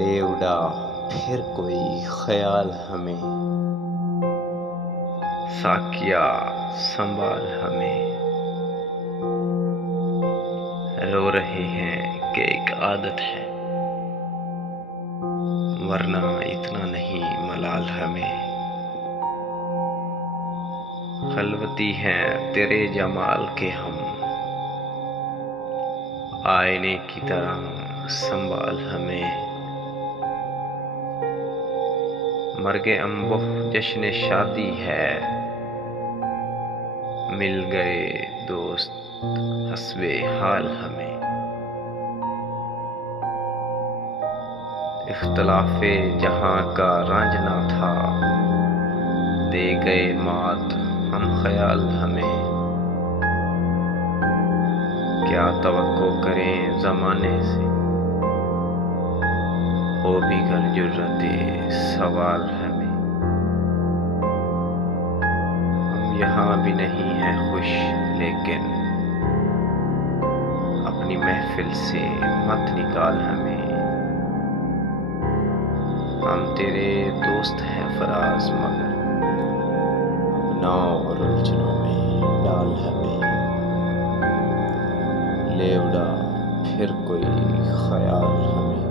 ले उड़ा फिर कोई ख्याल हमें, साकिया संभाल हमें। रो रहे हैं कि एक आदत है, वरना इतना नहीं मलाल हमें। खलवती हैं तेरे जमाल के हम, आईने की तरह संभाल हमें। मर्गे अम्बोह जश्न शादी है, मिल गए दोस्त हस्बे हाल हमें। इख्तलाफे जहां का रांझना था, दे गए मात हम ख्याल हमें। क्या तवक्को करें ज़माने से, हो भी कर जुर्रते सवाल हमें। हम यहाँ भी नहीं हैं खुश, लेकिन अपनी महफिल से मत निकाल हमें। हम तेरे दोस्त हैं फराज, मगर अपना और उलझनों में डाल हमें। ले उड़ा फिर कोई ख्याल हमें।